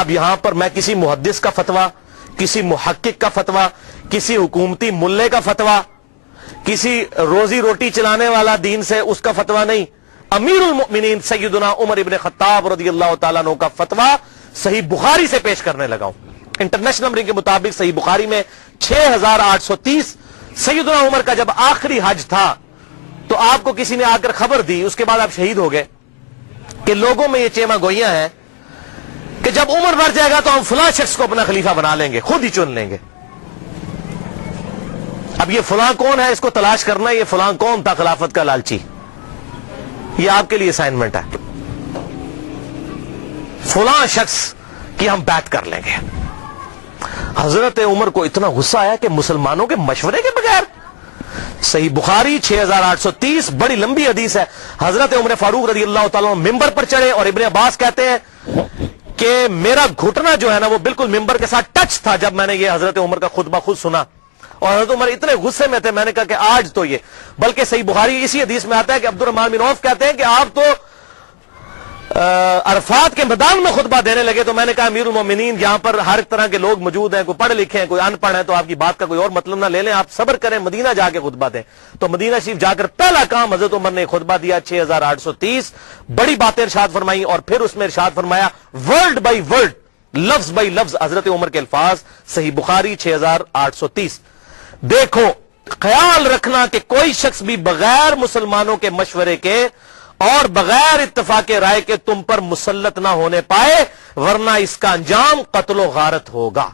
اب یہاں پر میں کسی محدث کا فتویٰ، کسی محقق کا فتویٰ، کسی حکومتی ملے کا فتویٰ، کسی روزی روٹی چلانے والا دین سے اس کا فتویٰ نہیں، امیر المؤمنین سیدنا عمر ابن خطاب رضی اللہ تعالیٰ عنہ کا فتویٰ صحیح بخاری سے پیش کرنے لگا ہوں۔ انٹرنیشنل نمبرنگ کے مطابق صحیح بخاری میں 6830، سیدنا عمر کا جب آخری حج تھا تو آپ کو کسی نے آ کر خبر دی، اس کے بعد آپ شہید ہو گئے، کہ لوگوں میں یہ چیما گوئیاں ہیں کہ جب عمر مر جائے گا تو ہم فلاں شخص کو اپنا خلیفہ بنا لیں گے، خود ہی چن لیں گے۔ اب یہ فلاں کون ہے، اس کو تلاش کرنا ہے، یہ فلاں کون تھا خلافت کا لالچی، یہ آپ کے لیے اسائنمنٹ ہے۔ فلاں شخص کی ہم بیعت کر لیں گے۔ حضرت عمر کو اتنا غصہ آیا کہ مسلمانوں کے مشورے کے بغیر، صحیح بخاری 6830، بڑی لمبی حدیث ہے، حضرت عمر فاروق رضی اللہ تعالیٰ ممبر پر چڑھے اور ابن عباس کہتے ہیں کہ میرا گھٹنا جو ہے نا وہ بالکل ممبر کے ساتھ ٹچ تھا جب میں نے یہ حضرت عمر کا خطبہ خود سنا، اور حضرت عمر اتنے غصے میں تھے، میں نے کہا کہ آج تو یہ، بلکہ صحیح بخاری اسی حدیث میں آتا ہے کہ عبد الرحمن بن عوف کہتے ہیں کہ آپ تو عرفات کے میدان میں خطبہ دینے لگے، تو میں نے کہا امیر المومنین یہاں پر ہر طرح کے لوگ موجود ہیں، کوئی پڑھ لکھے ہیں، کوئی ان پڑھ ہے، تو آپ کی بات کا کوئی اور مطلب نہ لے لیں، آپ صبر کریں، مدینہ جا کے خطبہ دیں۔ تو مدینہ شریف جا کر پہلا کام حضرت عمر نے خطبہ دیا 6830، بڑی باتیں ارشاد فرمائی، اور پھر اس میں ارشاد فرمایا ورڈ بائی ورڈ، لفظ بائی لفظ حضرت عمر کے الفاظ، صحیح بخاری 6830۔ دیکھو، خیال رکھنا کہ کوئی شخص بھی بغیر مسلمانوں کے مشورے کے اور بغیر اتفاق رائے کے تم پر مسلط نہ ہونے پائے، ورنہ اس کا انجام قتل و غارت ہوگا۔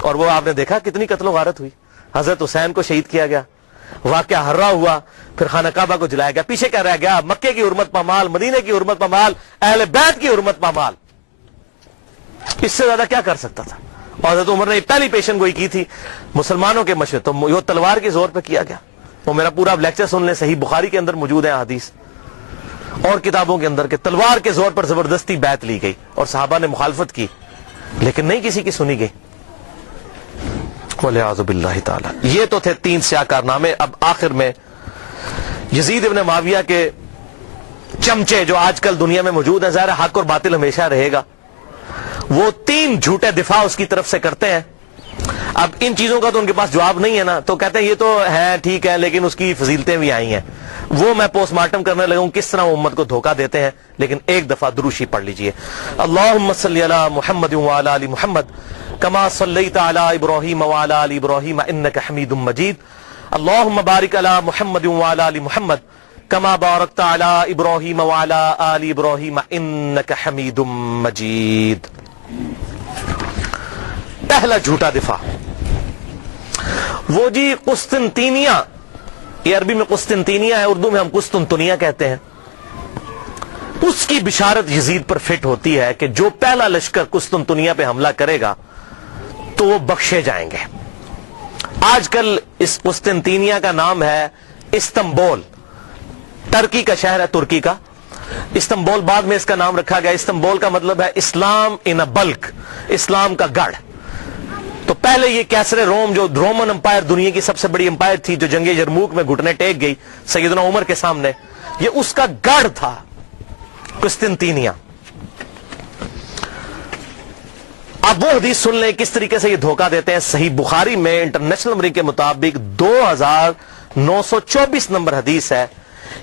اور وہ آپ نے دیکھا کتنی قتل و غارت ہوئی، حضرت حسین کو شہید کیا گیا، واقعہ ہررا ہوا، پھر خانہ کعبہ کو جلایا گیا، پیچھے کیا رہ گیا، مکے کی حرمت پامال، مدینے کی حرمت پامال، اہل بیت کی حرمت پامال، اس سے زیادہ کیا کر سکتا تھا؟ اور حضرت عمر نے پہلی پیشن گوئی کی تھی مسلمانوں کے مشورے، تو وہ تلوار کے زور پہ کیا گیا۔ وہ میرا پورا لیکچر سن لیں، صحیح بخاری کے اندر موجود ہے حدیث اور کتابوں کے اندر، کہ تلوار کے زور پر زبردستی بیعت لی گئی اور صحابہ نے مخالفت کی، لیکن نہیں کسی کی سنی گئی، والعیاذ باللہ تعالی۔ یہ تو تھے 3 سیاہ کارنامے۔ اب آخر میں یزید ابن معاویہ کے چمچے جو آج کل دنیا میں موجود ہیں، ظاہر حق اور باطل ہمیشہ رہے گا، وہ 3 جھوٹے دفاع اس کی طرف سے کرتے ہیں۔ اب ان چیزوں کا تو ان کے پاس جواب نہیں ہے نا، تو کہتے ہیں یہ تو ہے ٹھیک ہے، لیکن اس کی فضیلتیں بھی آئی ہیں، وہ میں پوسٹ مارٹم کرنے لگا ہوں کس طرح وہ امت کو دھوکہ دیتے ہیں۔ لیکن ایک دفعہ دروشی پڑھ لیجئے، اللہم صلی علی محمد وعلی آل محمد کما صلیت علی ابراہیم وعلی آل ابراہیم انک حمید مجید، اللہم بارک علی محمد وعلی آل محمد کما بارکت علی ابراہیم وعلی آل ابراہیم انک حمید مجید۔ پہلا جھوٹا دفاع، وہ جی قسطنطینیہ، یہ عربی میں قسطنطینیہ ہے، اردو میں ہم قسطنطنیہ کہتے ہیں، اس کی بشارت یزید پر فٹ ہوتی ہے کہ جو پہلا لشکر قسطنطنیہ پہ حملہ کرے گا تو وہ بخشے جائیں گے۔ آج کل اس قسطنطینیہ کا نام ہے استنبول، ترکی کا شہر ہے، ترکی کا استنبول، بعد میں اس کا نام رکھا گیا۔ استنبول کا مطلب ہے اسلام ان بلک، اسلام کا گڑھ۔ تو پہلے یہ کیسر روم، جو رومن امپائر دنیا کی سب سے بڑی امپائر تھی، جو جنگ یرموک میں گھٹنے ٹیک گئی سیدنا عمر کے سامنے، یہ اس کا گڑھ تھا قسطنطینیہ۔ اب وہ حدیث سن لیں کس طریقے سے یہ دھوکہ دیتے ہیں۔ صحیح بخاری میں انٹرنیشنل نمبرنگ کے مطابق 2924 نمبر حدیث ہے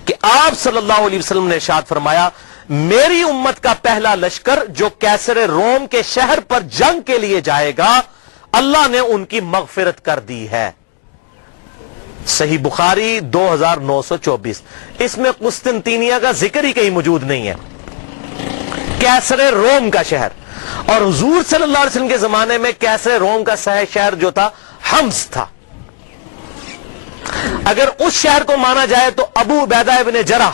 کہ آپ صلی اللہ علیہ وسلم نے ارشاد فرمایا، میری امت کا پہلا لشکر جو کیسر روم کے شہر پر جنگ کے لیے جائے گا، اللہ نے ان کی مغفرت کر دی ہے۔ صحیح بخاری 2924، اس میں قسطنطینیہ کا ذکر ہی کہیں موجود نہیں ہے، کیسر روم کا شہر۔ اور حضور صلی اللہ علیہ وسلم کے زمانے میں کیسر روم کا شہر جو تھا حمص تھا۔ اگر اس شہر کو مانا جائے تو ابو عبیدہ ابن جرح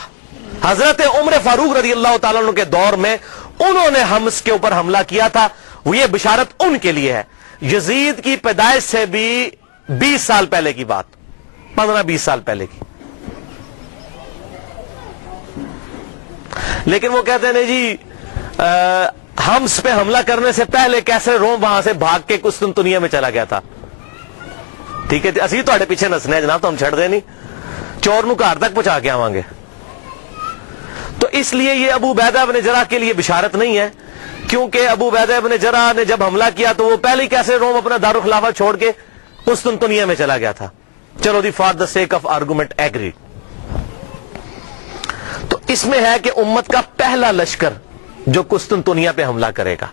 حضرت عمر فاروق رضی اللہ تعالیٰ عنہ کے دور میں انہوں نے حمص کے اوپر حملہ کیا تھا، وہ یہ بشارت ان کے لیے ہے۔ یزید کی پیدائش سے بھی 20 سال پہلے کی بات، 15-20 سال پہلے کی۔ لیکن وہ کہتے ہیں نہیں جی حمص پہ حملہ کرنے سے پہلے کیسر روم وہاں سے بھاگ کے قسطنطنیہ میں چلا گیا تھا۔ ٹھیک ہے، اسی تو پیچھے نسنے جناب، تو ہم چھڑ دیں نہیں، چور نو گھر تک پہنچا کے آوانگے۔ تو اس لیے یہ ابو عبیدہ بن جرح کے لیے بشارت نہیں ہے کیونکہ ابو عبیدہ ابن جرح نے جب حملہ کیا تو وہ پہلے کیسے روم اپنا دارالخلافہ چھوڑ کے قسطنطنیہ میں چلا گیا تھا. چلو the for the sake of argument agree. تو اس میں ہے کہ امت کا پہلا لشکر جو قسطنطنیہ پہ حملہ کرے گا.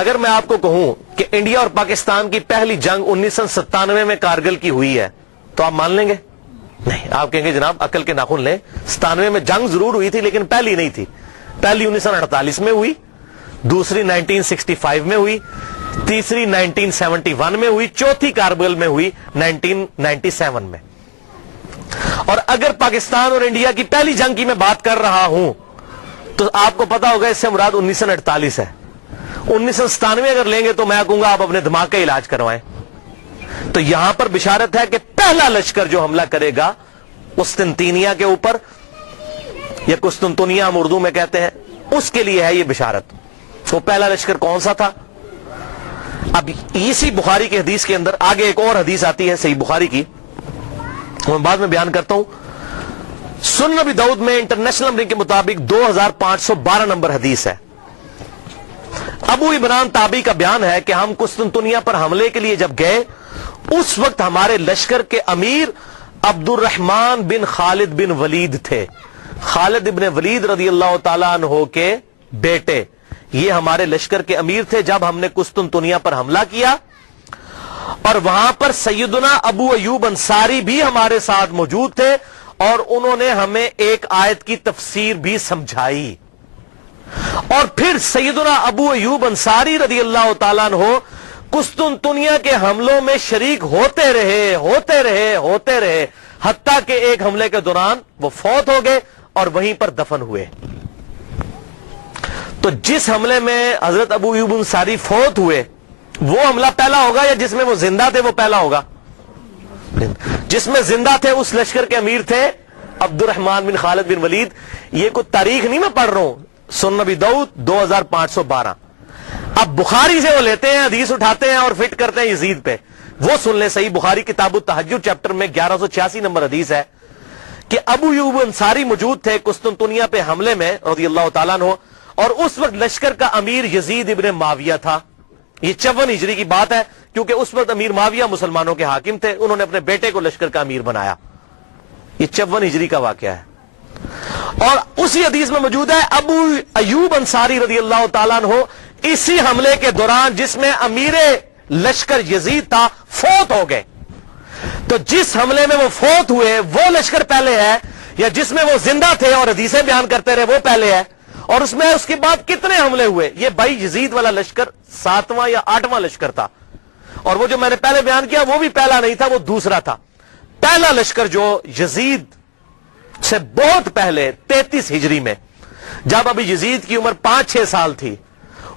اگر میں آپ کو کہوں کہ انڈیا اور پاکستان کی پہلی جنگ 1997 میں کارگل کی ہوئی ہے تو آپ مان لیں گے؟ نہیں. آپ کہیں گے جناب عقل کے ناخن لیں, 97 میں جنگ ضرور ہوئی تھی لیکن پہلی نہیں تھی. پہلی 1948 میں ہوئی, دوسری 1965 میں ہوئی, تیسری 1971 میں ہوئی, چوتھی کارگل میں ہوئی 1997 میں. اور اگر پاکستان اور انڈیا کی پہلی جنگ کی میں بات کر رہا ہوں تو آپ کو پتا ہوگا اس سے مراد 1948 ہے. 1997 اگر لیں گے تو میں کہوں گا آپ اپنے دماغ کا علاج کروائیں. تو یہاں پر بشارت ہے کہ پہلا لشکر جو حملہ کرے گا قسطنطنیہ کے اوپر, یا قسطنطنیہ ہم اردو میں کہتے ہیں, اس کے لیے ہے یہ بشارت. وہ پہلا لشکر کون سا تھا؟ اب اسی بخاری کی حدیث کے اندر آگے ایک اور حدیث آتی ہے صحیح بخاری کی, میں بعد میں بیان کرتا ہوں. سنن ابی داؤد میں انٹرنیشنل نمبر کے مطابق 2512 نمبر حدیث ہے. ابو عمران تابعی کا بیان ہے کہ ہم قسطنطنیہ پر حملے کے لیے جب گئے اس وقت ہمارے لشکر کے امیر عبد الرحمن بن خالد بن ولید تھے. خالد بن ولید رضی اللہ تعالیٰ عنہ کے بیٹے یہ ہمارے لشکر کے امیر تھے جب ہم نے قسطنطنیہ پر حملہ کیا. اور وہاں پر سیدنا ابو ایوب انصاری بھی ہمارے ساتھ موجود تھے اور انہوں نے ہمیں ایک آیت کی تفسیر بھی سمجھائی. اور پھر سیدنا ابو ایوب انصاری رضی اللہ تعالیٰ عنہ قسطنطنیہ کے حملوں میں شریک ہوتے رہے حتیٰ کہ ایک حملے کے دوران وہ فوت ہو گئے اور وہیں پر دفن ہوئے. تو جس حملے میں حضرت ابو ایوب انصاری فوت ہوئے وہ حملہ پہلا ہوگا, یا جس میں وہ زندہ تھے وہ پہلا ہوگا؟ جس میں زندہ تھے اس لشکر کے امیر تھے عبد الرحمن بن خالد بن ولید. یہ کوئی تاریخ نہیں میں پڑھ رہا ہوں, سنن ابی داؤد 2512. اب بخاری سے وہ لیتے ہیں, حدیث اٹھاتے ہیں اور فٹ کرتے ہیں یزید پہ. وہ سن لیں, صحیح بخاری کتاب التہجد چیپٹر میں 1186 نمبر حدیث ہے کہ ابو ایوب انصاری موجود تھے قسطنطنیہ پہ حملے میں رضی اللہ تعالیٰ عنہ, اور اس وقت لشکر کا امیر یزید ابن معاویہ تھا. یہ 54 ہجری کی بات ہے کیونکہ اس وقت امیر معاویہ مسلمانوں کے حاکم تھے, انہوں نے اپنے بیٹے کو لشکر کا امیر بنایا. یہ 54 ہجری کا واقعہ ہے. اور اسی حدیث میں موجود ہے ابو ایوب انصاری رضی اللہ تعالیٰ عنہ اسی حملے کے دوران جس میں امیر لشکر یزید تھا فوت ہو گئے. تو جس حملے میں وہ فوت ہوئے وہ لشکر پہلے ہے, یا جس میں وہ زندہ تھے اور حدیثیں بیان کرتے رہے وہ پہلے ہے؟ اور اس میں اس کے بعد کتنے حملے ہوئے؟ یہ بھائی یزید والا لشکر 7واں یا 8واں لشکر تھا, اور وہ جو میں نے پہلے بیان کیا وہ بھی پہلا نہیں تھا, وہ دوسرا تھا. پہلا لشکر جو یزید سے بہت پہلے 33 ہجری میں جب ابھی یزید کی عمر 5-6 سال تھی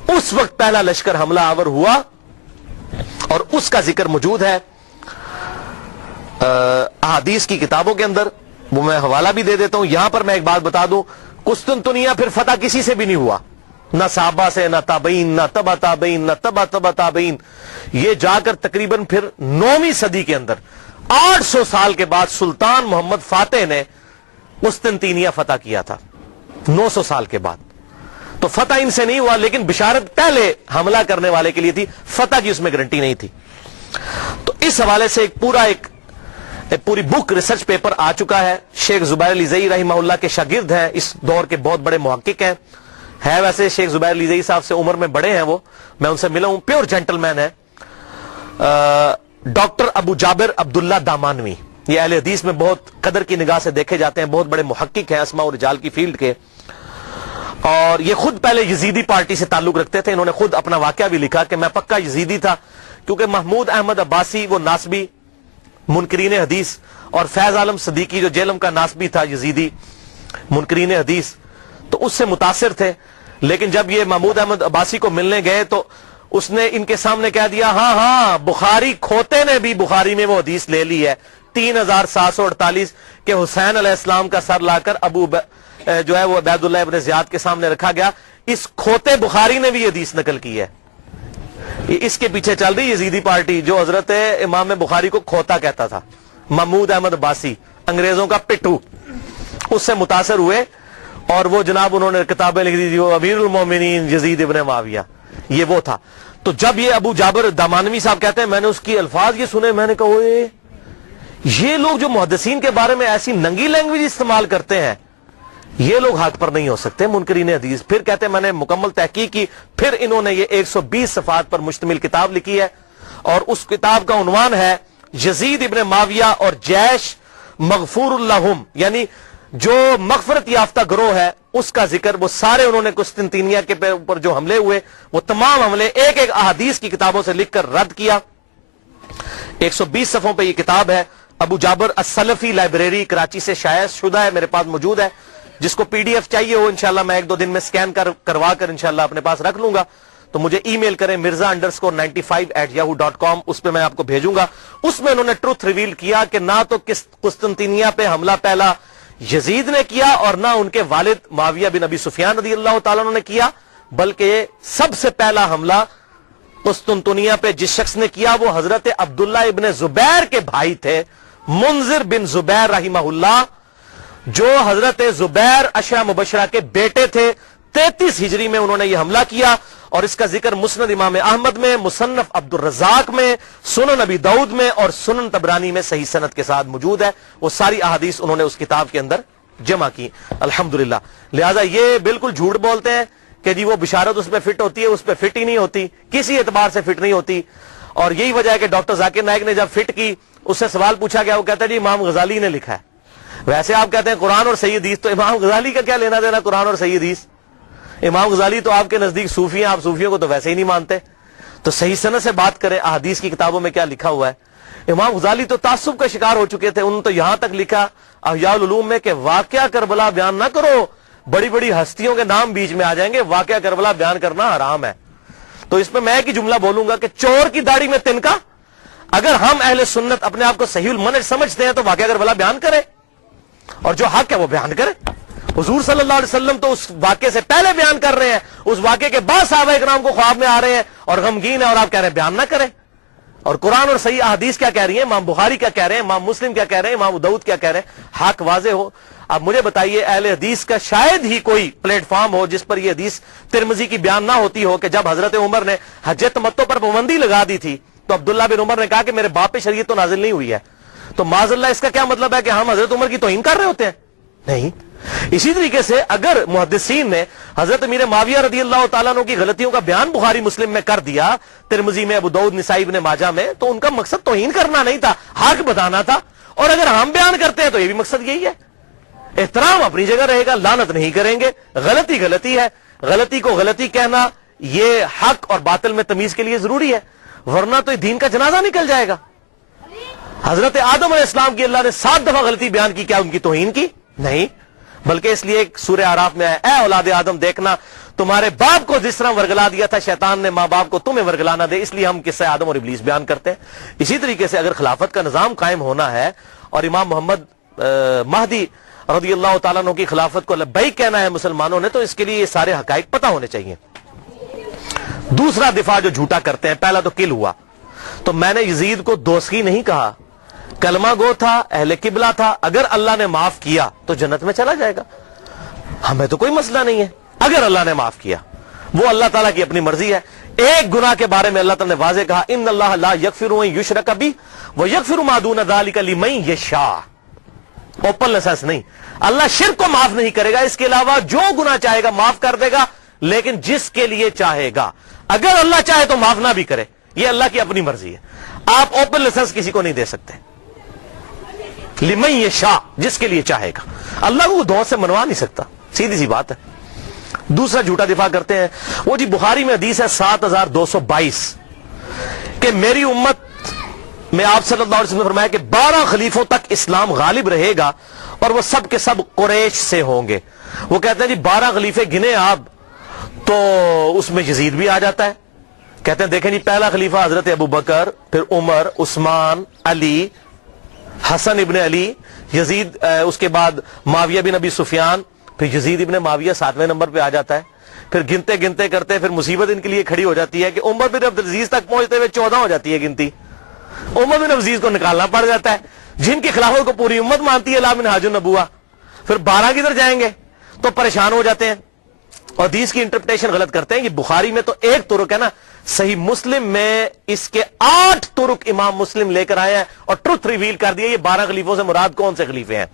اس وقت پہلا لشکر حملہ آور ہوا, اور اس کا ذکر موجود ہے احادیث کی کتابوں کے اندر. وہ میں حوالہ بھی دے دیتا ہوں. یہاں پر میں ایک بات بتا دوں, قسطنطنیہ پھر فتح کسی سے بھی نہیں ہوا, نہ صحابہ سے, نہ تابعین, نہ تبع تابعین, نہ تبع تابعین. یہ جا کر تقریباً پھر 9ویں صدی کے اندر 800 سال کے بعد سلطان محمد فاتح نے قسطنطنیہ فتح کیا تھا, 900 سال کے بعد. تو فتح ان سے نہیں ہوا, لیکن بشارت پہلے حملہ کرنے والے کے لیے تھی, فتح کی اس میں گارنٹی نہیں تھی. تو اس حوالے سے ایک پوری بک ریسرچ پیپر آ چکا ہے. شیخ زبیر علی زئی رحمہ اللہ کے شاگرد ہیں, اس دور کے بہت بڑے محقق ہیں. ہے ویسے شیخ زبیر علی زئی صاحب سے عمر میں بڑے ہیں, وہ میں ان سے ملا ہوں, پیور جینٹل مین ہے. ڈاکٹر ابو جابر عبداللہ دامانوی, یہ اہل حدیث میں بہت قدر کی نگاہ سے دیکھے جاتے ہیں, بہت بڑے محقق ہیں اسماء و رجال کی فیلڈ کے. اور یہ خود پہلے یزیدی پارٹی سے تعلق رکھتے تھے. انہوں نے خود اپنا واقعہ بھی لکھا کہ میں پکا یزیدی تھا, کیونکہ محمود احمد عباسی وہ ناسبی منکرین حدیث, اور فیض عالم صدیقی جو جیلم کا ناسبی تھا یزیدی منکرین حدیث, تو اس سے متاثر تھے. لیکن جب یہ محمود احمد عباسی کو ملنے گئے تو اس نے ان کے سامنے کہہ دیا, ہاں بخاری کھوتے نے بھی بخاری میں وہ حدیث لے لی ہے 3748 کہ حسین علیہ السلام کا سر لا کر ابو جو ہے وہ عبید اللہ ابن زیاد کے سامنے رکھا گیا. اس کھوتے بخاری نے بھی حدیث نقل کی ہے. اس کے پیچھے چل رہی یزیدی پارٹی جو حضرت امام بخاری کو کھوتا کہتا تھا. محمود احمد عباسی انگریزوں کا پٹھو, اس سے متاثر ہوئے, اور وہ جناب انہوں نے کتابیں لکھ دی تھی، وہ امیر المومنین یزید ابن معاویہ، یہ وہ تھا۔ تو جب یہ ابو جابر دامانوی صاحب کہتے ہیں میں نے اس کی الفاظ یہ سنے، میں نے کہا اوئے یہ لوگ جو محدثین کے بارے میں ایسی ننگی لینگویج استعمال کرتے ہیں، یہ لوگ حق پر نہیں ہو سکتے، منکرین حدیث۔ پھر کہتے ہیں میں نے مکمل تحقیق کی، پھر انہوں نے یہ 120 صفحات پر مشتمل کتاب لکھی ہے، اور اس کتاب کا عنوان ہے یزید ابن معاویہ اور جیش مغفور لہم، یعنی جو مغفرت یافتہ گروہ ہے اس کا ذکر، وہ سارے انہوں نے قسطنطینیہ کے اوپر جو حملے ہوئے وہ تمام حملے ایک ایک احادیث کی کتابوں سے لکھ کر رد کیا۔ 120 صفحوں پہ یہ کتاب ہے، ابو جابر السلفی لائبریری کراچی سے شائع شدہ ہے، میرے پاس موجود ہے۔ جس کو پی ڈی ایف چاہیے ہو انشاءاللہ میں 1-2 دن میں سکین کروا کر انشاءاللہ اپنے پاس رکھ لوں گا، تو مجھے ای میل کریں mirza_95@yahoo.com، اس پہ میں آپ کو بھیجوں گا۔ اس میں انہوں نے ٹروتھ ریویل کیا کہ نہ تو قسطنطینیہ پہ حملہ پہلا یزید نے کیا اور نہ ان کے والد معاویہ بن ابی سفیان رضی اللہ تعالیٰ عنہ نے کیا، بلکہ سب سے پہلا حملہ قسطنطنیہ پہ جس شخص نے کیا وہ حضرت عبداللہ ابن زبیر کے بھائی تھے، منذر بن زبیر رحمہ اللہ، جو حضرت زبیر عشرہ مبشرہ کے بیٹے تھے۔ 33 ہجری میں انہوں نے یہ حملہ کیا، اور اس کا ذکر مسند امام احمد میں، مصنف عبد الرزاق میں، سنن ابی داؤد میں اور سنن طبرانی میں صحیح سند کے ساتھ موجود ہے۔ وہ ساری احادیث انہوں نے اس کتاب کے اندر جمع کی الحمدللہ۔ لہذا یہ بالکل جھوٹ بولتے ہیں کہ جی وہ بشارت اس پہ فٹ ہوتی ہے، اس پہ فٹ ہی نہیں ہوتی، کسی اعتبار سے فٹ نہیں ہوتی۔ اور یہی وجہ ہے کہ ڈاکٹر ذاکر نائک نے جب فٹ کی، اس سے سوال پوچھا گیا، وہ کہتا ہے جی امام غزالی نے لکھا ہے۔ ویسے آپ کہتے ہیں قرآن اور صحیح حدیث، تو امام غزالی کا کیا لینا دینا قرآن اور صحیح حدیث؟ امام غزالی تو آپ کے نزدیک صوفی ہیں، آپ صوفیوں کو تو ویسے ہی نہیں مانتے، تو صحیح سند سے بات کریں احادیث کی کتابوں میں کیا لکھا ہوا ہے۔ امام غزالی تو تعصب کا شکار ہو چکے تھے، انہوں نے تو یہاں تک لکھا احیاء العلوم میں کہ واقعہ کربلا بیان نہ کرو، بڑی بڑی ہستیوں کے نام بیچ میں آ جائیں گے، واقعہ کربلا بیان کرنا حرام ہے۔ تو اس پہ میں ایک ہی جملہ بولوں گا کہ چور کی داڑھی میں تنکا، اگر ہم اہل سنت اپنے آپ کو صحیح المنہج سمجھتے ہیں تو واقعہ کربلا بیان کریں، اور جو حق ہے وہ بیان کرے۔ حضور صلی اللہ علیہ وسلم تو اس واقعے سے پہلے بیان کر رہے ہیں، اس واقعے کے بعد صحابہ اکرام کو خواب میں آ رہے ہیں اور غمگین ہیں، اور آپ کہہ رہے ہیں بیان نہ کریں۔ اور قرآن اور صحیح احادیث کیا کہہ رہی ہیں، امام بخاری کیا کہہ رہے ہیں، امام مسلم کیا کہہ رہے ہیں، امام داؤد کیا کہہ رہے ہیں، حق واضح ہو۔ اب مجھے بتائیے اہل حدیث کا شاید ہی کوئی پلیٹ فارم ہو جس پر یہ حدیث ترمذی کی بیان نہ ہوتی ہو کہ جب حضرت عمر نے حج تمتع پر پابندی لگا دی تھی تو عبداللہ بن عمر نے کہا کہ میرے باپ پہ شریعت تو نازل نہیں ہوئی ہے، تو معاذ اللہ اس کا کیا مطلب ہے کہ ہم حضرت عمر کی توہین کر رہے ہوتے ہیں؟ نہیں۔ اسی طریقے سے اگر محدثین نے حضرت امیر معاویہ رضی اللہ تعالیٰ عنہ کی غلطیوں کا بیان بخاری مسلم میں کر دیا، ترمذی میں، ابو داؤد، نسائی، ابن ماجہ میں، تو ان کا مقصد توہین کرنا نہیں تھا، حق بتانا تھا۔ اور اگر ہم بیان کرتے ہیں تو یہ بھی مقصد یہی ہے، احترام اپنی جگہ رہے گا، لعنت نہیں کریں گے۔ غلطی غلطی ہے، غلطی کو غلطی کہنا یہ حق اور باطل میں تمیز کے لیے ضروری ہے، ورنہ تو دین کا جنازہ نکل جائے گا۔ حضرت آدم علیہ السلام کی اللہ نے 7 دفعہ غلطی بیان کی، کیا ان کی توہین کی؟ نہیں، بلکہ اس لیے سورہ اعراف میں اے اولاد آدم دیکھنا تمہارے باپ کو جس طرح ورگلا دیا تھا شیطان نے، ماں باپ کو تمہیں ورگلا نہ دے، اس لیے ہم قصہ آدم اور ابلیس بیان کرتے ہیں۔ اسی طریقے سے اگر خلافت کا نظام قائم ہونا ہے اور امام محمد مہدی رضی اللہ تعالیٰ عنہ کی خلافت کو لبیک کہنا ہے مسلمانوں نے، تو اس کے لیے یہ سارے حقائق پتہ ہونے چاہیے۔ دوسرا دفاع جو جھوٹا کرتے ہیں، پہلا تو کل ہوا، تو میں نے یزید کو دوسخی نہیں کہا، کلمہ گو تھا، اہل قبلہ تھا، اگر اللہ نے معاف کیا تو جنت میں چلا جائے گا، ہمیں تو کوئی مسئلہ نہیں ہے اگر اللہ نے معاف کیا، وہ اللہ تعالیٰ کی اپنی مرضی ہے۔ ایک گناہ کے بارے میں اللہ تعالیٰ نے واضح کہا ان اللہ لا یغفر ان یشرک بہ ویغفر ما دون ذلک لمن یشاء، اوپن لائسنس نہیں، اللہ شرک کو معاف نہیں کرے گا، اس کے علاوہ جو گناہ چاہے گا معاف کر دے گا، لیکن جس کے لیے چاہے گا، اگر اللہ چاہے تو معاف نہ بھی کرے، یہ اللہ کی اپنی مرضی ہے، آپ اوپن لائسنس کسی کو نہیں دے سکتے۔ لمن یشاء، جس کے لیے چاہے گا، اللہ کو دعا سے منوا نہیں سکتا، سیدھی سی بات ہے۔ دوسرا جھوٹا دفاع کرتے ہیں، وہ جی بخاری میں حدیث ہے 7222 کہ میری امت میں آپ صلی اللہ علیہ وسلم نے فرمایا کہ 12 خلیفوں تک اسلام غالب رہے گا اور وہ سب کے سب قریش سے ہوں گے۔ وہ کہتے ہیں جی 12 خلیفے گنے آپ، تو اس میں یزید بھی آ جاتا ہے۔ کہتے ہیں دیکھیں جی پہلا خلیفہ حضرت ابو بکر، پھر عمر، عثمان، علی، حسن ابن علی، یزید، اس کے بعد معاویہ بن ابی سفیان، پھر یزید ابن معاویہ 7ویں نمبر پہ آ جاتا ہے۔ پھر گنتے گنتے کرتے پھر مصیبت ان کے لیے کھڑی ہو جاتی ہے کہ عمر بن عبدالعزیز تک پہنچتے ہوئے 14 ہو جاتی ہے گنتی، عمر بن عبدالعزیز کو نکالنا پڑ جاتا ہے، جن کی خلافت کو پوری امت مانتی ہے لا منہاج النبوہ، پھر 12 کدھر جائیں گے؟ تو پریشان ہو جاتے ہیں اور حدیث کی انٹرپریٹیشن غلط کرتے ہیں. یہ بخاری میں تو ایک طرق ہے نا, صحیح مسلم میں اس کے 8 طرق امام مسلم لے کر آئے ہیں اور ٹروتھ ریویل کر دیا. یہ 12 خلیفوں سے مراد کون سے خلیفے ہیں؟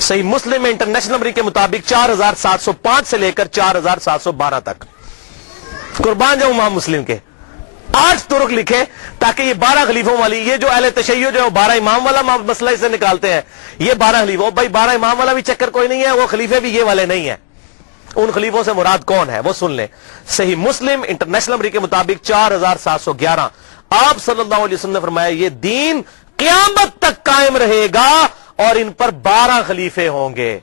صحیح مسلم میں انٹرنیشنل نمبر کے مطابق 4705 سے لے کر 4712 تک. قربان جاؤں امام مسلم کے 8 طرق لکھے تاکہ یہ 12 خلیفوں والی, یہ جو اہل تشیع جو ہے 12 امام والا مسئلہ اسے نکالتے ہیں, یہ 12 خلیفوں, بھائی 12 امام والا بھی چکر کوئی نہیں ہے, وہ خلیفے بھی یہ والے نہیں ہیں. ان خلیفوں سے مراد کون ہے وہ سن لیں. صحیح مسلم انٹرنیشنل نمبر کے مطابق 4711. آپ صلی اللہ علیہ وسلم نے فرمایا یہ دین قیامت تک قائم رہے گا اور ان پر 12 خلیفے ہوں گے.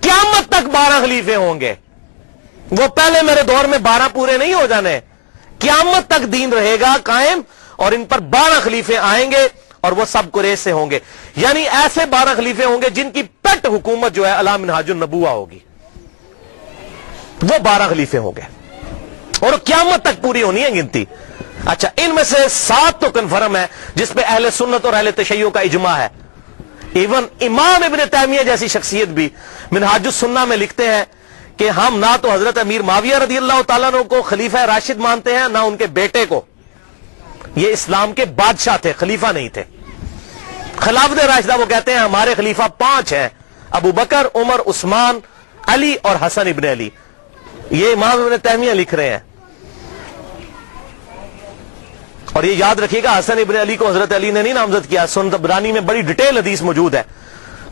قیامت تک 12 خلیفے ہوں گے. وہ پہلے میرے دور میں 12 پورے نہیں ہو جانے, قیامت تک دین رہے گا قائم اور ان پر 12 خلیفے آئیں گے اور وہ سب قریش سے ہوں گے. یعنی ایسے 12 خلیفے ہوں گے جن کی پیٹ حکومت جو ہے علی منہاج النبوہ ہوگی. وہ 12 خلیفے ہوں گے اور قیامت تک پوری ہونی ہے گنتی. اچھا, ان میں سے 7 تو کنفرم ہے جس پہ اہل سنت اور اہل تشیع کا اجماع ہے. ایون امام ابن تیمیہ جیسی شخصیت بھی منہاج السنہ میں لکھتے ہیں کہ ہم نہ تو حضرت امیر معاویہ رضی اللہ تعالیٰ عنہ کو خلیفہ راشد مانتے ہیں نہ ان کے بیٹے کو. یہ اسلام کے بادشاہ تھے, خلیفہ نہیں تھے. خلافت راشدہ وہ کہتے ہیں ہمارے خلیفہ 5 ہیں, ابو بکر, عمر, عثمان, علی اور حسن ابن علی. یہ امام ابن تیمیہ لکھ رہے ہیں. اور یہ یاد رکھیے گا حسن ابن علی کو حضرت علی نے نہیں نامزد کیا. سنن طبرانی میں بڑی ڈیٹیل حدیث موجود ہے.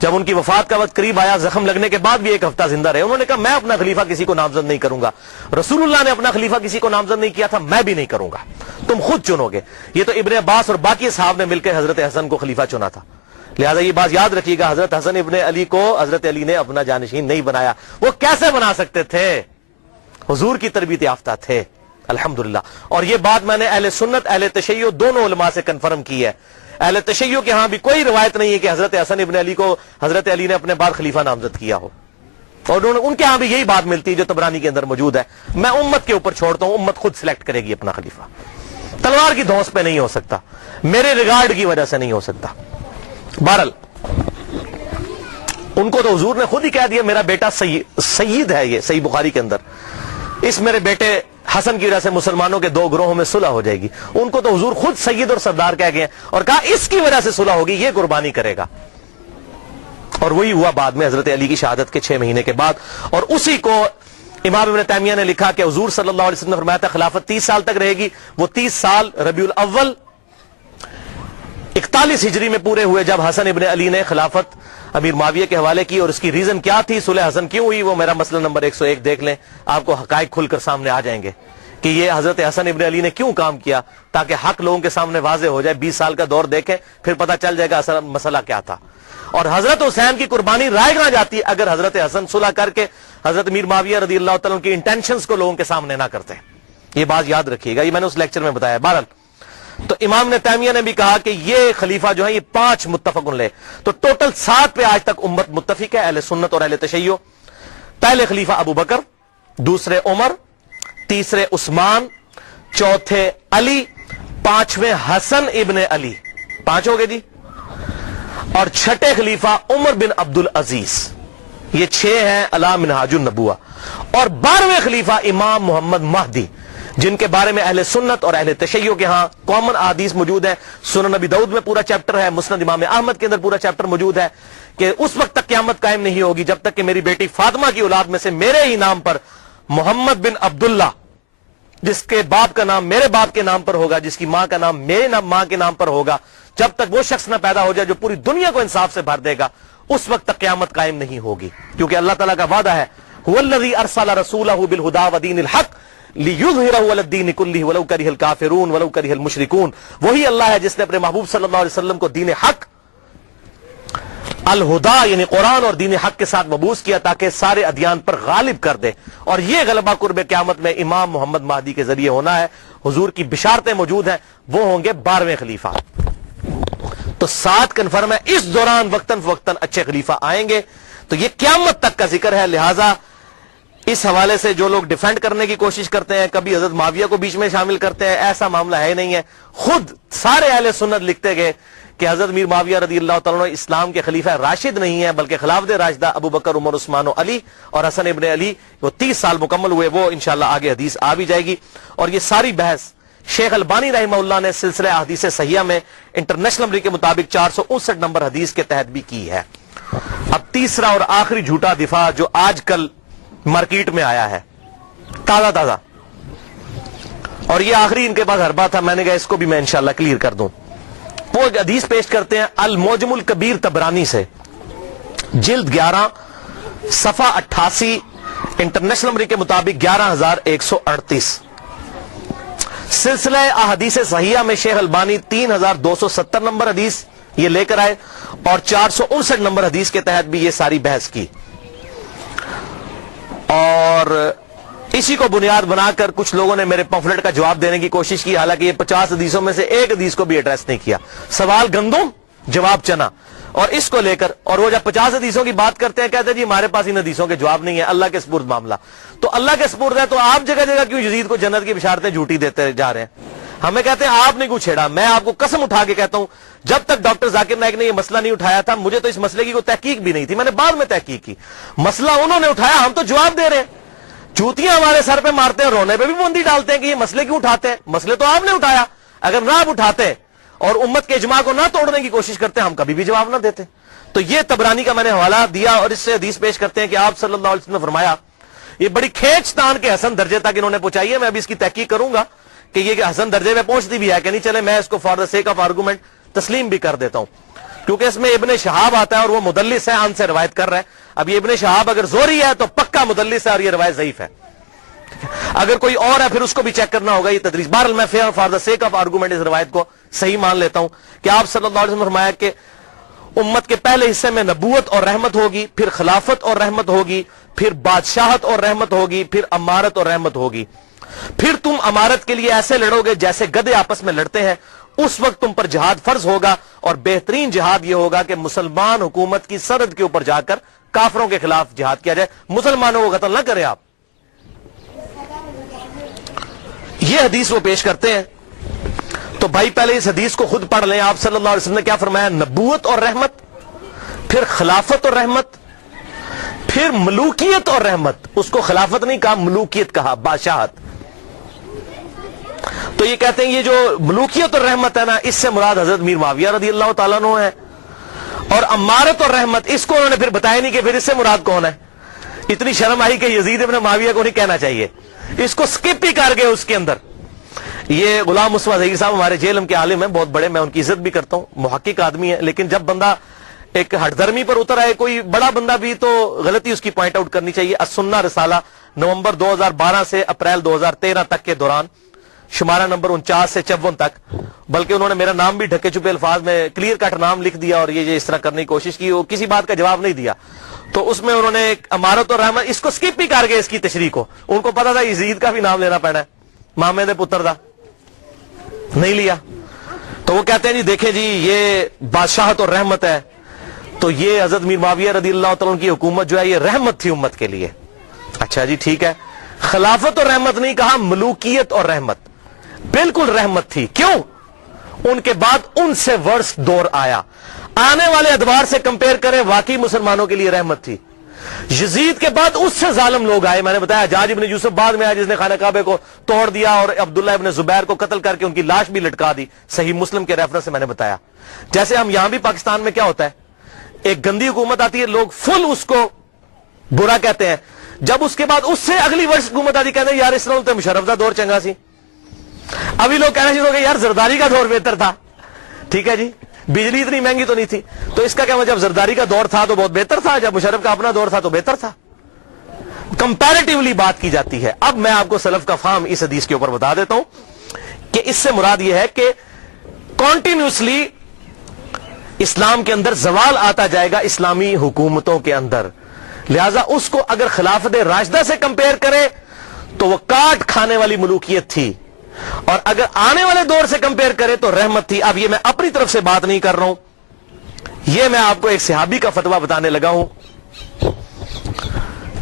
جب ان کی وفات کا وقت قریب آیا, زخم لگنے کے بعد بھی 1 ہفتہ زندہ رہے, انہوں نے کہا میں اپنا خلیفہ کسی کو نامزد نہیں کروں گا. رسول اللہ نے اپنا خلیفہ کسی کو نامزد نہیں کیا تھا, میں بھی نہیں کروں گا, تم خود چنو گے. یہ تو ابن عباس اور باقی صحابہ نے مل کے حضرت حسن کو خلیفہ چنا تھا. لہذا یہ بات یاد رکھیے گا, حضرت حسن ابن علی کو حضرت علی نے اپنا جانشین نہیں بنایا. وہ کیسے بنا سکتے تھے؟ حضور کی تربیت یافتہ تھے الحمدللہ. اور یہ بات میں نے اہل سنت اہل تشیع دونوں علماء سے کنفرم کی ہے. اہل تشیع کے ہاں بھی کوئی روایت نہیں ہے کہ حضرت حسن ابن علی کو حضرت علی نے اپنے بعد خلیفہ نامزد کیا ہو, اور ان کے ہاں بھی یہی بات ملتی ہے جو طبرانی کے اندر موجود ہے. میں امت کے اوپر چھوڑتا ہوں, امت خود سلیکٹ کرے گی اپنا خلیفہ. تلوار کی دھونس پہ نہیں ہو سکتا, میرے ریگارڈ کی وجہ سے نہیں ہو سکتا. بہرحال ان کو تو حضور نے خود ہی کہہ دیا میرا بیٹا سید ہے. یہ صحیح بخاری کے اندر, اس میرے بیٹے حسن کی وجہ سے مسلمانوں کے 2 گروہوں میں صلح ہو جائے گی. ان کو تو حضور خود سید اور سردار کہہ گئے اور کہا اس کی وجہ سے صلح ہوگی, یہ قربانی کرے گا. اور وہی ہوا بعد میں حضرت علی کی شہادت کے 6 مہینے کے بعد. اور اسی کو امام ابن تیمیہ نے لکھا کہ حضور صلی اللہ علیہ وسلم نے فرمایا تھا خلافت 30 سال تک رہے گی. وہ 30 سال ربیع الاول 41 ہجری میں پورے ہوئے جب حسن ابن علی نے خلافت امیر معاویہ کے حوالے کی. اور اس کی ریزن کیا تھی, صلح حسن کیوں ہوئی, وہ میرا مسئلہ نمبر 101 دیکھ لیں, آپ کو حقائق کھل کر سامنے آ جائیں گے کہ یہ حضرت حسن ابن علی نے کیوں کام کیا, تاکہ حق لوگوں کے سامنے واضح ہو جائے. 20 سال کا دور دیکھیں پھر پتہ چل جائے گا اصل مسئلہ کیا تھا. اور حضرت حسین کی قربانی رائے گاں جاتی اگر حضرت حسن صلح کر کے حضرت امیر معاویہ رضی اللہ تعالیٰ کی انٹینشنز کو لوگوں کے سامنے نہ کرتے. یہ بات یاد رکھیے گا, یہ میں نے اس لیکچر میں بتایا. بہرحال تو امام نے تیمیہ نے بھی کہا کہ یہ خلیفہ جو ہے یہ 5 متفق لے, تو ٹوٹل 7 پہ آج تک امت متفق ہے اہل سنت اور اہل تشیع. پہلے خلیفہ ابو بکر, دوسرے عمر, تیسرے عثمان, چوتھے علی, 5ویں حسن ابن علی, 5 ہو گئے جی, اور 6ٹھے خلیفہ عمر بن عبد العزیز. یہ 6 ہیں علی منہاج النبوہ. اور 12ویں خلیفہ امام محمد مہدی, جن کے بارے میں اہل سنت اور اہل تشیع کے ہاں کامن احادیث موجود ہیں. سنن نبی داؤد میں پورا چیپٹر ہے, مسند امام احمد کے اندر پورا چیپٹر موجود ہے کہ اس وقت تک قیامت قائم نہیں ہوگی جب تک کہ میری بیٹی فاطمہ کی اولاد میں سے میرے ہی نام پر محمد بن عبداللہ, جس کے باپ کا نام میرے باپ کے نام پر ہوگا, جس کی ماں کا نام میرے ماں کے نام پر ہوگا, جب تک وہ شخص نہ پیدا ہو جائے جو پوری دنیا کو انصاف سے بھر دے گا, اس وقت تک قیامت قائم نہیں ہوگی. کیونکہ اللہ تعالیٰ کا وعدہ ہے هو الذی ارسل رسولہ بالہدی ودین الحق لِيُظْهِرَهُ عَلَى الدِّينِ كُلِّهِ وَلَوْ كَرِهَ الْكَافِرُونَ وَلَوْ كَرِهَ الْمُشْرِكُونَ. وہی اللہ ہے جس نے اپنے محبوب صلی اللہ علیہ وسلم کو دین حق الہدا یعنی قرآن اور دین حق کے ساتھ مبعوث کیا تاکہ سارے ادیان پر غالب کر دے. اور یہ غلبہ قرب قیامت میں امام محمد مہدی کے ذریعے ہونا ہے. حضور کی بشارتیں موجود ہیں, وہ ہوں گے 12ویں خلیفہ. تو 7 کنفرم ہے, اس دوران وقتاً فوقتاً اچھے خلیفہ آئیں گے. تو یہ قیامت تک کا ذکر ہے. لہٰذا اس حوالے سے جو لوگ ڈیفینڈ کرنے کی کوشش کرتے ہیں, کبھی حضرت معاویہ کو بیچ میں شامل کرتے ہیں, ایسا معاملہ ہے نہیں ہے. خود سارے اہل سنت لکھتے گئے کہ حضرت میر معاویہ رضی اللہ تعالیٰ عنہ اسلام کے خلیفہ راشد نہیں ہیں بلکہ خلافت راشدہ ابو بکر، عمر، عثمان و علی اور حسن ابن علی، وہ 30 سال مکمل ہوئے، وہ انشاءاللہ آگے حدیث آ بھی جائے گی۔ اور یہ ساری بحث شیخ البانی رحمہ اللہ نے سلسلہ احادیث صحیحہ میں انٹرنیشنل نمبر کے مطابق 459 نمبر حدیث کے تحت بھی کی ہے۔ اب تیسرا اور آخری جھوٹا دفاع جو آج کل مارکیٹ میں آیا ہے تازہ، اور یہ آخری ان کے پاس حربہ تھا، میں نے کہا اس کو بھی میں انشاءاللہ کلیئر کر دوں۔ وہ حدیث پیش کرتے ہیں المعجم الکبیر طبرانی سے، جلد 11 صفحہ 88، انٹرنیشنل نمبر کے مطابق 11138۔ سلسلہ احادیث صحیحہ میں شیخ البانی 3270 نمبر حدیث یہ لے کر آئے، اور 459 نمبر حدیث کے تحت بھی یہ ساری بحث کی، اور اسی کو بنیاد بنا کر کچھ لوگوں نے میرے پمفلٹ کا جواب دینے کی کوشش کی، حالانکہ یہ 50 حدیثوں میں سے ایک حدیث کو بھی ایڈریس نہیں کیا۔ سوال گندم، جواب چنا، اور اس کو لے کر، اور وہ جب 50 حدیثوں کی بات کرتے ہیں کہتے ہیں جی ہمارے پاس ان حدیثوں کے جواب نہیں ہے، اللہ کے سپرد معاملہ۔ تو اللہ کے سپرد ہے تو آپ جگہ جگہ کیوں یزید کو جنت کی بشارتیں جھوٹی دیتے جا رہے ہیں؟ ہمیں کہتے ہیں آپ نے کیوں چھیڑا؟ میں آپ کو قسم اٹھا کے کہتا ہوں جب تک ڈاکٹر ذاکر نائک نے یہ مسئلہ نہیں اٹھایا تھا مجھے تو اس مسئلے کی کوئی تحقیق بھی نہیں تھی، میں نے بعد میں تحقیق کی۔ مسئلہ انہوں نے اٹھایا، ہم تو جواب دے رہے ہیں، جوتیاں ہمارے سر پہ مارتے ہیں، رونے پہ بھی بوندی ڈالتے ہیں کہ یہ مسئلے کیوں اٹھاتے ہیں؟ مسئلے تو آپ نے اٹھایا، اگر نہ آپ اٹھاتے اور امت کے اجماع کو نہ توڑنے کی کوشش کرتے ہم کبھی بھی جواب نہ دیتے۔ تو یہ طبرانی کا میں نے حوالہ دیا، اور اس سے حدیث پیش کرتے ہیں کہ آپ صلی اللہ علیہ وسلم نے فرمایا، یہ بڑی کھینچ تان کے حسن درجے تک انہوں نے پہنچائی ہے، میں ابھی اس کی تحقیق کروں گا کہ یہ حسن درجے میں پہنچتی بھی ہے کہ نہیں، چلے میں اس کو for the sake of argument تسلیم بھی کر دیتا ہوں، کیونکہ اس میں ابن شہاب آتا ہے اور وہ مدلس ہے، ان سے روایت کر رہا ہے۔ اب یہ ابن شہاب اگر زوری ہے تو پکا مدلس ہے اور یہ روایت ضعیف ہے، اگر کوئی اور ہے پھر اس کو بھی چیک کرنا ہوگا، یہ تدریس۔ بہرحال میں for the sake of argument اس روایت کو صحیح مان لیتا ہوں کہ آپ صلی اللہ علیہ وسلم نے فرمایا کہ امت کے پہلے حصے میں نبوت اور رحمت ہوگی، پھر خلافت اور رحمت ہوگی، پھر بادشاہت اور رحمت ہوگی، پھر امارت اور رحمت ہوگی، پھر تم امارت کے لیے ایسے لڑو گے جیسے گدھے آپس میں لڑتے ہیں، اس وقت تم پر جہاد فرض ہوگا، اور بہترین جہاد یہ ہوگا کہ مسلمان حکومت کی سرحد کے اوپر جا کر کافروں کے خلاف جہاد کیا جائے، مسلمانوں کو قتل نہ کریں آپ۔ یہ حدیث وہ پیش کرتے ہیں، تو بھائی پہلے اس حدیث کو خود پڑھ لیں۔ آپ صلی اللہ علیہ وسلم نے کیا فرمایا؟ نبوت اور رحمت، پھر خلافت اور رحمت، پھر ملوکیت اور رحمت۔ اس کو خلافت نہیں کہا، ملوکیت کہا، بادشاہت۔ تو یہ کہتے ہیں یہ جو ملوکیت اور رحمت ہے نا، اس سے مراد حضرت میر معاویہ رضی اللہ تعالیٰ عنہ ہے، اور امارت اور رحمت اس کو انہوں نے پھر بتایا نہیں کہ پھر اس سے مراد کون ہے۔ اتنی شرم آئی کہ یزید ابن معاویہ کو نہیں کہنا چاہیے، اس کو سکپ ہی کر گئے اس کے اندر۔ یہ غلام مصطفیٰ ظہیر صاحب ہمارے جے علم کے عالم ہیں، بہت بڑے، میں ان کی عزت بھی کرتا ہوں، محقق آدمی ہے، لیکن جب بندہ ایک ہٹ دھرمی پر اتر آئے، کوئی بڑا بندہ بھی، تو غلطی اس کی پوائنٹ آؤٹ کرنی چاہیے۔ السنہ رسالہ نومبر 2012 سے اپریل 2013 تک کے دوران، شمارہ نمبر 49 سے 54 تک، بلکہ انہوں نے میرا نام بھی ڈھکے چھپے الفاظ میں کلیئر کٹ نام لکھ دیا، اور یہ اس طرح کرنے کی کوشش کی، وہ کسی بات کا جواب نہیں دیا۔ تو اس میں انہوں نے امارت اور رحمت اس کو سکپ ہی کر گئے، اس کی تشریح کو۔ ان کو پتا تھا یزید کا بھی نام لینا پڑنا ہے، مامے دے پتر دا نہیں لیا۔ تو وہ کہتے ہیں جی دیکھیں جی یہ بادشاہت اور رحمت ہے، تو یہ حضرت میر معاویہ رضی اللہ تعالیٰ عنہ کی حکومت جو ہے یہ رحمت تھی امت کے لیے۔ اچھا جی ٹھیک ہے، خلافت اور رحمت نہیں کہا، ملوکیت اور رحمت، بالکل رحمت تھی۔ کیوں؟ ان کے بعد ان سے ورس دور آیا، آنے والے ادوار سے کمپیئر کریں، واقعی مسلمانوں کے لیے رحمت تھی۔ یزید کے بعد اس سے ظالم لوگ آئے، میں نے بتایا حجاج ابن یوسف بعد میں آیا جس نے خانہ کعبہ کو توڑ دیا اور عبداللہ ابن زبیر کو قتل کر کے ان کی لاش بھی لٹکا دی، صحیح مسلم کے ریفرنس سے میں نے بتایا۔ جیسے ہم یہاں بھی پاکستان میں کیا ہوتا ہے، ایک گندی حکومت آتی ہے، لوگ فل اس کو برا کہتے ہیں، جب اس کے بعد اس سے اگلی ورش حکومت آتی کہتے ہیں یار اس طرح مشرف دا دور چنگا سی۔ ابھی لوگ کہنا شروع ہو گئے یار زرداری کا دور بہتر تھا، ٹھیک ہے جی، بجلی اتنی مہنگی تو نہیں تھی، تو اس کا کیا مطلب، جب زرداری کا دور تھا تو بہت بہتر تھا، جب مشرف کا اپنا دور تھا تو بہتر تھا، کمپیریٹیولی بات کی جاتی ہے۔ اب میں آپ کو سلف کا فہم اس حدیث کے اوپر بتا دیتا ہوں کہ اس سے مراد یہ ہے کہ کنٹینیوسلی اسلام کے اندر زوال آتا جائے گا اسلامی حکومتوں کے اندر، لہذا اس کو اگر خلافت راشدہ سے کمپیئر کرے تو وہ کاٹ کھانے والی ملوکیت تھی، اور اگر آنے والے دور سے کمپیئر کرے تو رحمت تھی۔ اب یہ میں اپنی طرف سے بات نہیں کر رہا ہوں، یہ میں آپ کو ایک صحابی کا فتویٰ بتانے لگا ہوں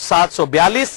742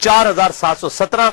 4717,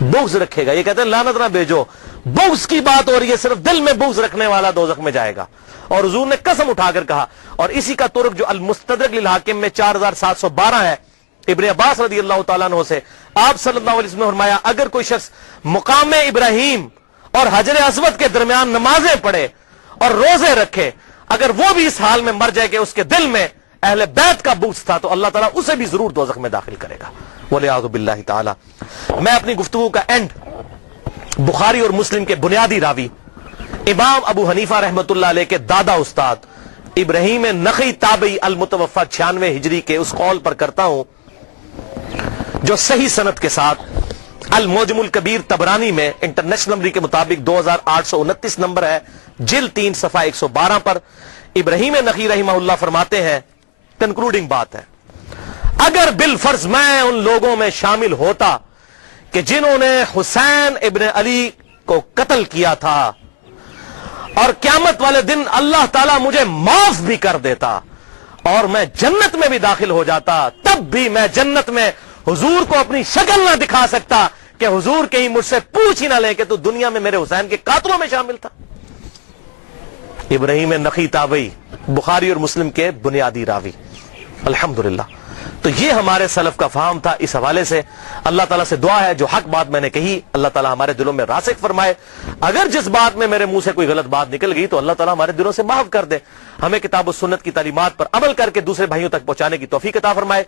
بغض رکھے گا. یہ کہتے ہیں لعنت نہ بھیجو, بغض کی بات ہو رہی ہے, صرف دل میں بغض رکھنے والا دوزخ میں جائے گا. اور حضور نے قسم اٹھا کر کہا, اور اسی کا ترک جو المستدرک للحاکم میں 4712 ہے ابن عباس رضی اللہ تعالیٰ عنہ سے, آپ صلی اللہ علیہ وسلم نے فرمایا اگر کوئی شخص مقام ابراہیم اور حجر اسود کے درمیان نمازیں پڑھے اور روزے رکھے, اگر وہ بھی اس حال میں مر جائے کہ اس کے دل میں اہل بیت کا بغض تھا, تو اللہ تعالیٰ اسے بھی ضرور دوزخ میں داخل کرے گا. والعیاذ باللہ تعالی. میں اپنی گفتگو کا اینڈ بخاری اور مسلم کے بنیادی راوی امام ابو حنیفہ رحمۃ اللہ علیہ کے دادا استاد ابراہیم نخعی تابعی المتوفى 96 ہجری کے اس قول پر کرتا ہوں جو صحیح سند کے ساتھ المعجم الکبیر طبرانی میں انٹرنیشنل نمبر کے مطابق 2829 نمبر ہے, جلد 3 صفحہ 112 پر ابراہیم نخعی رحمہ اللہ فرماتے ہیں, کنکلوڈنگ بات ہے, اگر بالفرض میں ان لوگوں میں شامل ہوتا کہ جنہوں نے حسین ابن علی کو قتل کیا تھا, اور قیامت والے دن اللہ تعالیٰ مجھے معاف بھی کر دیتا اور میں جنت میں بھی داخل ہو جاتا, تب بھی میں جنت میں حضور کو اپنی شکل نہ دکھا سکتا کہ حضور کہیں مجھ سے پوچھ ہی نہ لیں کہ تو دنیا میں میرے حسین کے قاتلوں میں شامل تھا. ابراہیم نخعی تابعی بخاری اور مسلم کے بنیادی راوی, الحمدللہ. تو یہ ہمارے سلف کا فہم تھا. اس حوالے سے اللہ تعالیٰ سے دعا ہے جو حق بات میں نے کہی اللہ تعالیٰ ہمارے دلوں میں راسخ فرمائے, اگر جس بات میں میرے منہ سے کوئی غلط بات نکل گئی تو اللہ تعالیٰ ہمارے دلوں سے معاف کر دے, ہمیں کتاب و سنت کی تعلیمات پر عمل کر کے دوسرے بھائیوں تک پہنچانے کی توفیق عطا فرمائے.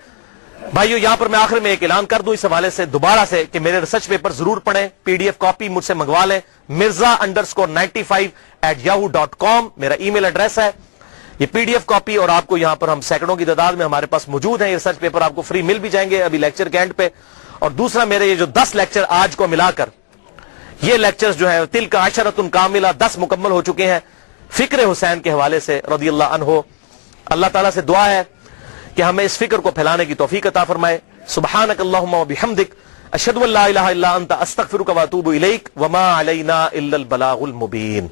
بھائیو یہاں پر میں آخر میں ایک اعلان کر دوں اس حوالے سے دوبارہ سے کہ میرے ریسرچ پیپر ضرور پڑھیں, پی ڈی ایف کاپی مجھ سے منگوا لیں, mirza_95@yahoo.com میرا ای میل ایڈریس ہے. یہ پی ڈی ایف کاپی اور آپ کو یہاں پر ہم سینکڑوں کی تعداد میں ہمارے پاس موجود ہیں, یہ ریسرچ پیپر آپ کو فری مل بھی جائیں گے ابھی لیکچر کے اینڈ پہ. اور دوسرا میرے یہ جو 10 لیکچر آج کو ملا کر یہ لیکچرز جو ہیں تلک عشرۃ کاملہ 10 مکمل ہو چکے ہیں فکر حسین کے حوالے سے رضی اللہ عنہ. اللہ تعالیٰ سے دعا ہے کہ ہمیں اس فکر کو پھیلانے کی توفیق عطا فرمائے. سبحانک اللہم و بحمدک اشہد ان لا الہ الا انت استغفرک و اتوب الیک وما علینا الا البلاغ المبین.